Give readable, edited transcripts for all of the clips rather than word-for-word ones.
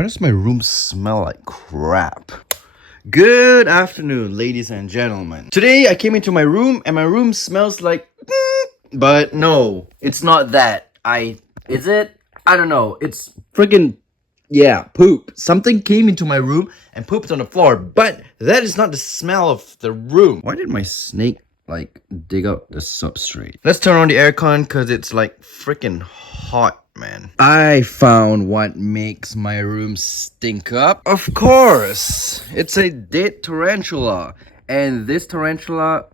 Why does my room smell like crap? Good afternoon, ladies and gentlemen. Today I came into my room and my room smells like but no, it's not that. Is it? I don't know. It's freaking poop. Something came into my room and pooped on the floor, but that is not the smell of the room. Why did my snake like dig out the substrate? Let's turn on the aircon because it's like freaking hot, man. I found what makes my room stink up. Of course, it's a dead tarantula. And this tarantula,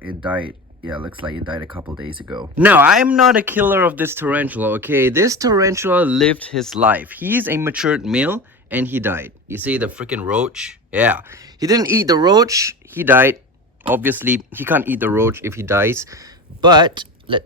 it died. Yeah, looks like it died a couple days ago. Now, I'm not a killer of this tarantula, okay? This tarantula lived his life. He's a matured male and he died. You see the freaking roach? Yeah. He didn't eat the roach. He died. Obviously, he can't eat the roach if he dies. But I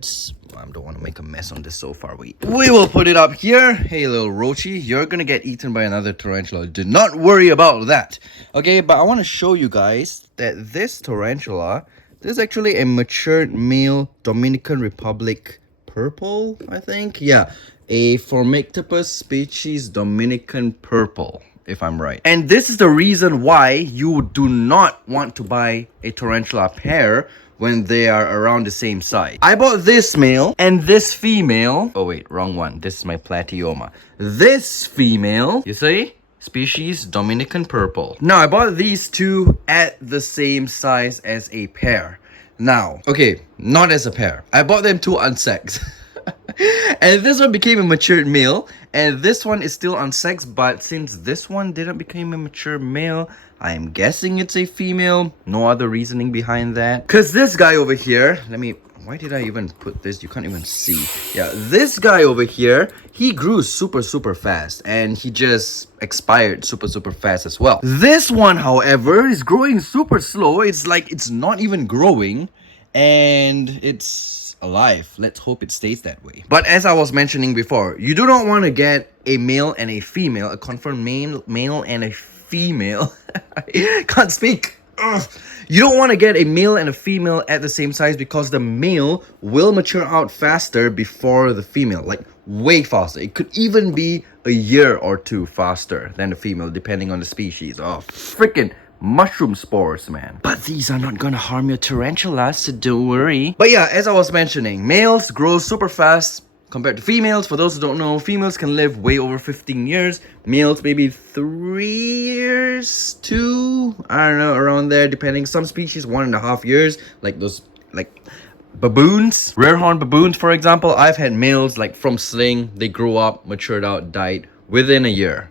don't want to make a mess on this so far. We will put it up here. Hey, little roachy, you're gonna get eaten by another tarantula. Do not worry about that. Okay, but I want to show you guys that this tarantula, this is actually a matured male Dominican Republic purple, I think. Yeah, a Phormictopus species Dominican purple, if I'm right. And this is the reason why you do not want to buy a tarantula pair when they are around the same size. I bought this male and this female. Oh wait, wrong one. This is my platyoma. This female, you see? Species Dominican purple. Now, I bought these two at the same size as a pair. Now, okay, not as a pair. I bought them two unsexed. And this one became a matured male, and this one is still unsexed, but since this one didn't become a mature male, I'm guessing it's a female. No other reasoning behind that. Cause this guy over here, why did I even put this? You can't even see. Yeah, this guy over here, he grew super fast and he just expired super fast as well. This one, however, is growing super slow. It's like it's not even growing and it's alive. Let's hope it stays that way. But as I was mentioning before, you do not want to get a male and a female, a confirmed male and a female. Can't speak. Ugh. You don't want to get a male and a female at the same size because the male will mature out faster before the female, like way faster. It could even be a year or two faster than the female, depending on the species. Oh, freaking mushroom spores, man. But these are not gonna harm your tarantulas, so don't worry. But yeah, as I was mentioning, males grow super fast compared to females. For those who don't know, females can live way over 15 years. Males maybe 3 years, 2, I don't know, around there, depending. Some species 1.5 years, like those, like baboons, rare horn baboons, for example. I've had males like from sling, they grew up, matured out, died within a year.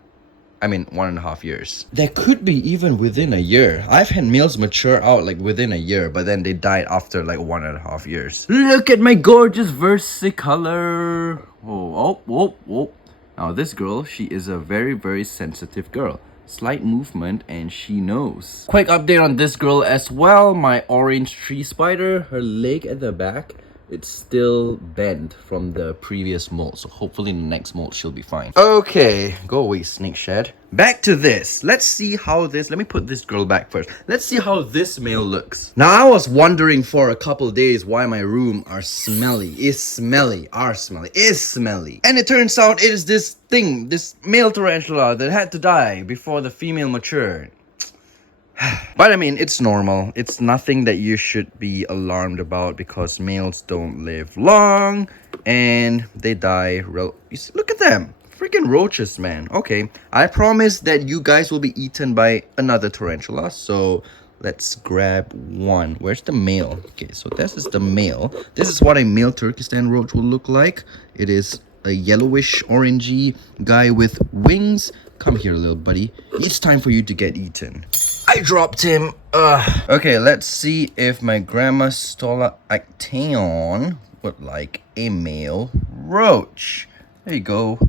1.5 years. There could be even within a year. I've had males mature out like within a year, but then they died after like 1.5 years. Look at my gorgeous versicolor. Whoa. Now this girl, she is a very sensitive girl. Slight movement and she knows. Quick update on this girl as well. My orange tree spider, her leg at the back, it's still bent from the previous mold, so hopefully in the next mold she'll be fine. Okay, go away, snake shed. Back to this. Let's see how this, let me put this girl back first. Let's see how this male looks. Now, I was wondering for a couple days why my room is smelly. And it turns out it is this thing, this male tarantula that had to die before the female matured. But it's normal. It's nothing that you should be alarmed about because males don't live long and they die look at them. Freaking roaches, man. Okay, I promise that you guys will be eaten by another tarantula. So let's grab one. Where's the male? Okay, so this is the male. This is what a male Turkestan roach will look like. It is a yellowish orangey guy with wings. Come here, little buddy. It's time for you to get eaten. I dropped him. Okay, let's see if my grandma Stola Actaeon would like a male roach. There you go.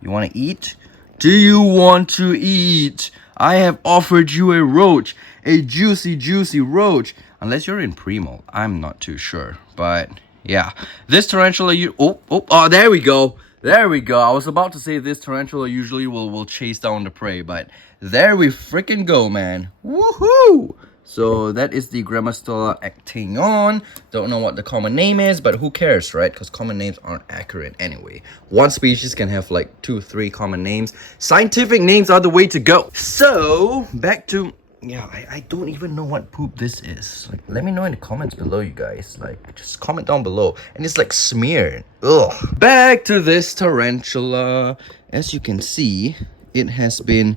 You want to eat? Do you want to eat? I have offered you a roach. A juicy roach. Unless you're in Primo. I'm not too sure. But yeah. This tarantula, oh, there we go. There we go. I was about to say this tarantula usually will chase down the prey, but there we freaking go, man. Woohoo! So that is the Grammastola actaeon. Don't know what the common name is, but who cares, right? Because common names aren't accurate anyway. One species can have like 2, 3 common names. Scientific names are the way to go. So back to, yeah, I don't even know what poop this is. Like, let me know in the comments below, you guys. Like, just comment down below. And it's like smeared. Ugh. Back to this tarantula. As you can see, it has been,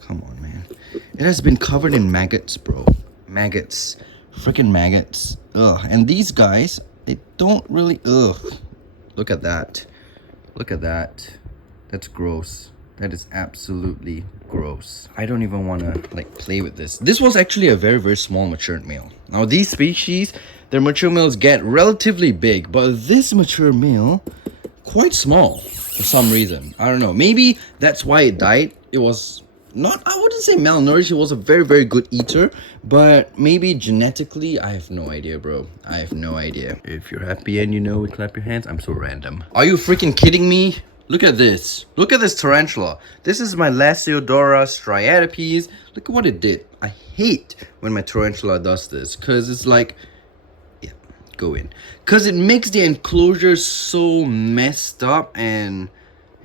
come on, man. It has been covered in maggots, bro. Maggots. Freaking maggots. Ugh. And these guys, they don't really... Ugh. Look at that. Look at that. That's gross. That is absolutely gross. I don't even want to, like, play with this. This was actually a very, very small matured male. Now, these species, their mature males get relatively big. But this mature male, quite small for some reason. I don't know. Maybe that's why it died. It was... not, I wouldn't say malnourished, it was a very, very good eater, but maybe genetically, I have no idea, bro. I have no idea. If you're happy and you know it, clap your hands. I'm so random. Are you freaking kidding me? Look at this. Look at this tarantula. This is my Lasiodora striatopes. Look at what it did. I hate when my tarantula does this, because it's like, yeah, go in. Because it makes the enclosure so messed up and...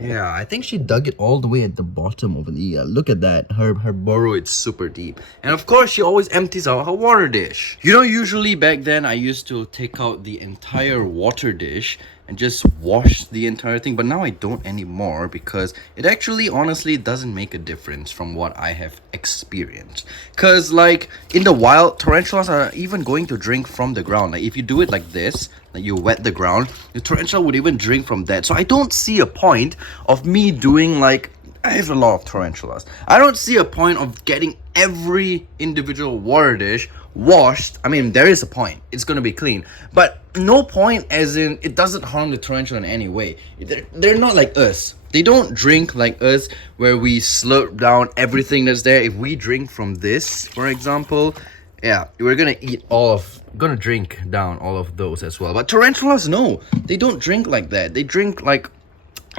yeah, I think she dug it all the way at the bottom over the look at that. Her burrow is super deep. And of course, she always empties out her water dish. You know, usually back then, I used to take out the entire water dish and just wash the entire thing. But now I don't anymore because it actually, honestly, doesn't make a difference from what I have experienced. Because, like, in the wild, tarantulas are even going to drink from the ground. Like, if you do it like this, like you wet the ground, the tarantula would even drink from that. So I don't see a point of me doing, like, I have a lot of tarantulas. I don't see a point of getting every individual water dish washed. I mean, there is a point. It's gonna be clean. But no point as in it doesn't harm the tarantula in any way. They're not like us. They don't drink like us where we slurp down everything that's there. If we drink from this, for example, yeah, we're gonna drink down all of those as well. But tarantulas, no, they don't drink like that. They drink like,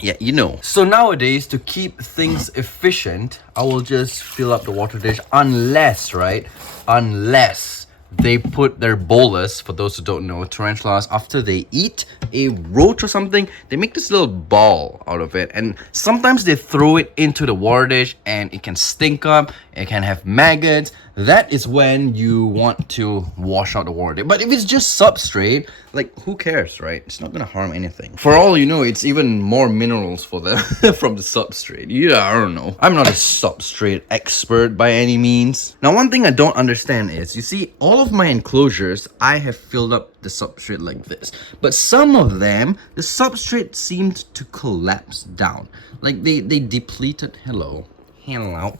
yeah, you know. So nowadays, to keep things efficient, I will just fill up the water dish unless, right? Unless they put their bolus, for those who don't know, tarantulas, after they eat a roach or something, they make this little ball out of it. And sometimes they throw it into the water dish and it can stink up, it can have maggots. That is when you want to wash out the water dish. But if it's just substrate, like, who cares, right? It's not gonna harm anything. For all you know, it's even more minerals for them from the substrate. Yeah, I don't know. I'm not a substrate expert by any means. Now, one thing I don't understand is, you see, all of my enclosures, I have filled up the substrate like this. But some of them, the substrate seemed to collapse down. Like, they depleted. Hello.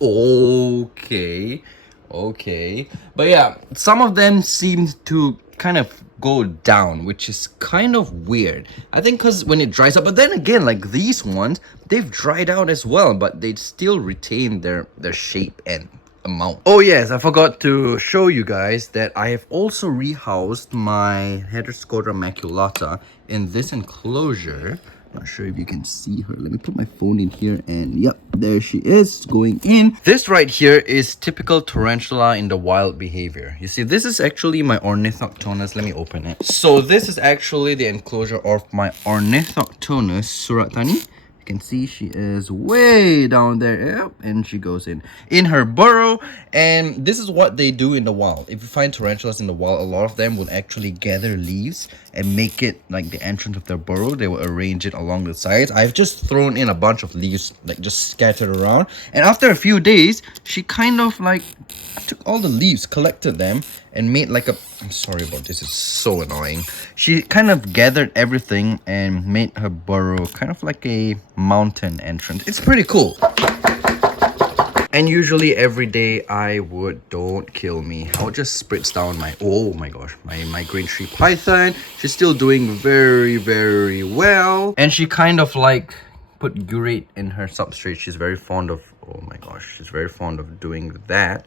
Okay. Okay. But yeah, some of them seemed to kind of go down, which is kind of weird. I think because when it dries up, but then again, like these ones, they've dried out as well, but they still retain their shape and amount. Oh yes, I forgot to show you guys that I have also rehoused my Heteroscota maculata in this enclosure. Not sure if you can see her. Let me put my phone in here and yep, there she is going in. This right here is typical tarantula in the wild behavior. You see, this is actually my Ornithoctonus. Let me open it. So this is actually the enclosure of my Ornithoctonus suratani. You can see she is way down there, yep, and she goes in her burrow. And this is what they do in the wild. If you find tarantulas in the wild, a lot of them will actually gather leaves and make it like the entrance of their burrow. They will arrange it along the sides. I've just thrown in a bunch of leaves, like just scattered around, and after a few days she kind of like took all the leaves, collected them, and made like a, I'm sorry about this, it's so annoying. She kind of gathered everything and made her burrow kind of like a mountain entrance. It's pretty cool. And usually every day I would, don't kill me, I would just spritz down my, oh my gosh, my green tree python. She's still doing very, very well. And she kind of like put urate in her substrate. She's very fond of, oh my gosh, she's very fond of doing that.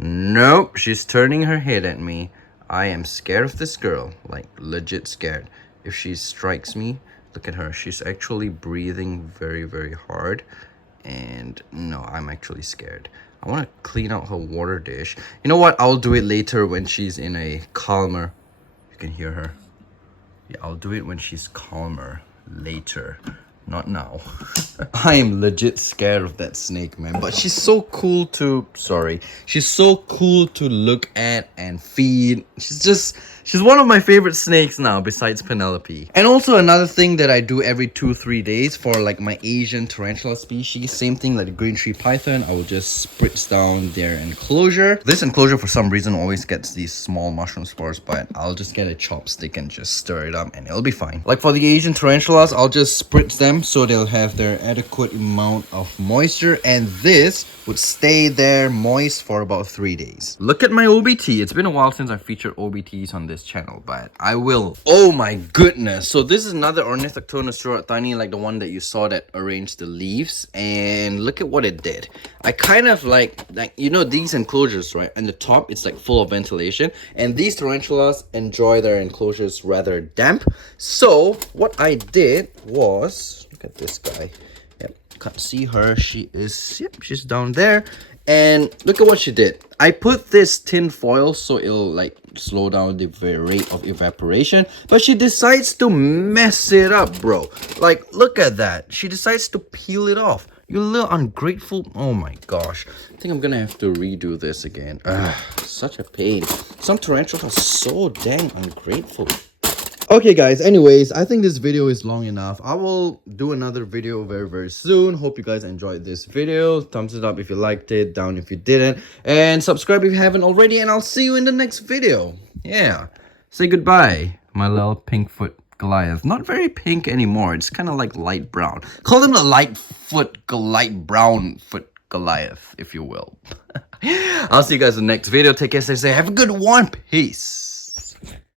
Nope, she's turning her head at me. I am scared of this girl, like legit scared. If she strikes me, look at her. She's actually breathing very, very hard. And no, I'm actually scared. I want to clean out her water dish. You know what? I'll do it later when she's in a calmer. You can hear her. Yeah, I'll do it when she's calmer later. Not now. I am legit scared of that snake, man. But she's so cool to... Sorry. She's so cool to look at and feed. She's one of my favorite snakes now, besides Penelope. And also another thing that I do every 2-3 days for like my Asian tarantula species. Same thing like the green tree python. I will just spritz down their enclosure. This enclosure for some reason always gets these small mushroom spores, but I'll just get a chopstick and just stir it up and it'll be fine. Like for the Asian tarantulas, I'll just spritz them so they'll have their adequate amount of moisture, and this would stay there moist for about 3 days. Look at my OBT. It's been a while since I featured OBTs on this channel, but I will. Oh my goodness. So this is another Ornithoctonus shortthini, like the one that you saw that arranged the leaves, and look at what it did. I kind of like you know these enclosures, right? And the top, it's like full of ventilation, and these tarantulas enjoy their enclosures rather damp. So what I did was, look at this guy. Yep, can't see her. She is, yep, she's down there. And look at what she did. I put this tin foil so it'll like slow down the rate of evaporation, but she decides to mess it up, bro. Like, look at that. She decides to peel it off. You little ungrateful. Oh my gosh. I think I'm gonna have to redo this again. Such a pain. Some tarantulas are so dang ungrateful. Okay guys, anyways, I think this video is long enough. I will do another video very soon. Hope you guys enjoyed this video. Thumbs it up if you liked it, down if you didn't, and subscribe if you haven't already, and I'll see you in the next video. Yeah, say goodbye, my little pink foot Goliath. Not very pink anymore. It's kind of like light brown. Call them the light brown foot Goliath, if you will. I'll see you guys in the next video. Take care, stay safe, have a good one. Peace.